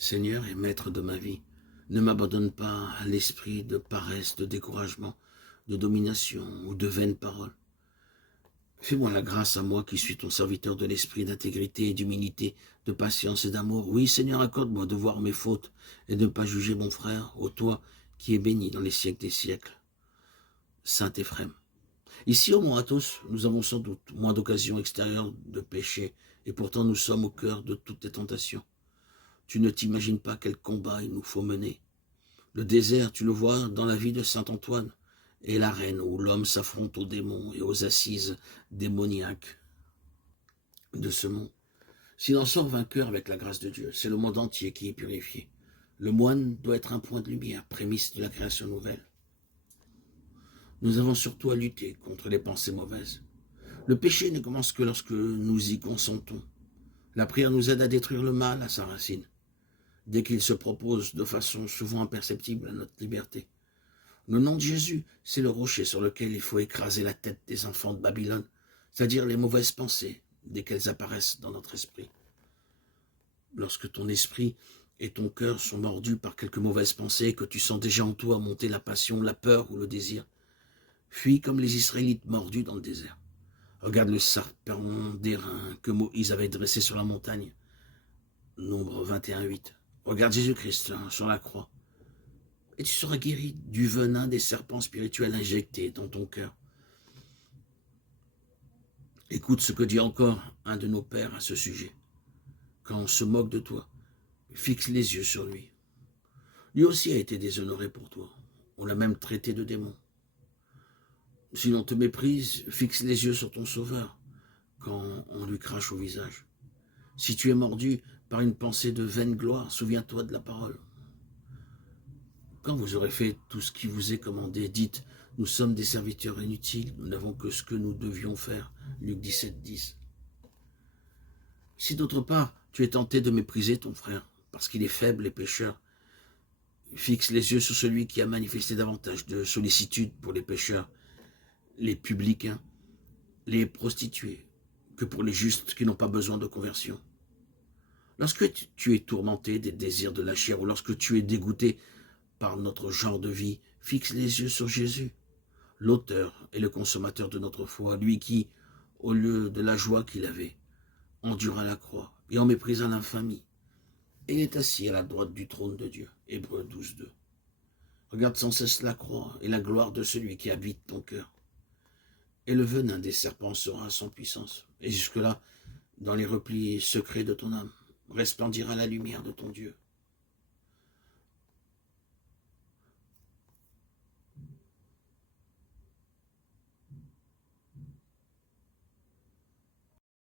Seigneur et Maître de ma vie, ne m'abandonne pas à l'esprit de paresse, de découragement, de domination ou de vaines paroles. Fais-moi la grâce à moi qui suis ton serviteur de l'esprit d'intégrité et d'humilité, de patience et d'amour. Oui, Seigneur, accorde-moi de voir mes fautes et de ne pas juger mon frère, ô toi qui es béni dans les siècles des siècles. Saint Éphrem. Ici, au Mont Athos, nous avons sans doute moins d'occasions extérieures de péché, et pourtant nous sommes au cœur de toutes les tentations. Tu ne t'imagines pas quel combat il nous faut mener. Le désert, tu le vois dans la vie de saint Antoine, et l'arène où l'homme s'affronte aux démons et aux assises démoniaques de ce monde. S'il en sort vainqueur avec la grâce de Dieu, c'est le monde entier qui est purifié. Le moine doit être un point de lumière, prémisse de la création nouvelle. Nous avons surtout à lutter contre les pensées mauvaises. Le péché ne commence que lorsque nous y consentons. La prière nous aide à détruire le mal à sa racine, dès qu'il se propose de façon souvent imperceptible à notre liberté. Le nom de Jésus, c'est le rocher sur lequel il faut écraser la tête des enfants de Babylone, c'est-à-dire les mauvaises pensées, dès qu'elles apparaissent dans notre esprit. Lorsque ton esprit et ton cœur sont mordus par quelques mauvaises pensées, que tu sens déjà en toi monter la passion, la peur ou le désir, fuis comme les Israélites mordus dans le désert. Regarde le serpent d'airain que Moïse avait dressé sur la montagne. Nombre 21:8. Regarde Jésus-Christ sur la croix. Et tu seras guéri du venin des serpents spirituels injectés dans ton cœur. Écoute ce que dit encore un de nos pères à ce sujet. Quand on se moque de toi, fixe les yeux sur lui. Lui aussi a été déshonoré pour toi. On l'a même traité de démon. Si l'on te méprise, fixe les yeux sur ton Sauveur quand on lui crache au visage. Si tu es mordu par une pensée de vaine gloire, souviens-toi de la parole. Quand vous aurez fait tout ce qui vous est commandé, dites, nous sommes des serviteurs inutiles, nous n'avons que ce que nous devions faire. Luc 17:10. Si d'autre part, tu es tenté de mépriser ton frère, parce qu'il est faible et pécheur, fixe les yeux sur celui qui a manifesté davantage de sollicitude pour les pécheurs, les publicains, les prostituées, que pour les justes qui n'ont pas besoin de conversion. Lorsque tu es tourmenté des désirs de la chair ou lorsque tu es dégoûté par notre genre de vie, fixe les yeux sur Jésus, l'auteur et le consommateur de notre foi, lui qui, au lieu de la joie qu'il avait, endura la croix et en méprisa l'infamie, et est assis à la droite du trône de Dieu. Hébreux 12:2. Regarde sans cesse la croix et la gloire de celui qui habite ton cœur. Et le venin des serpents sera sans puissance. Et jusque-là, dans les replis secrets de ton âme, resplendira la lumière de ton Dieu.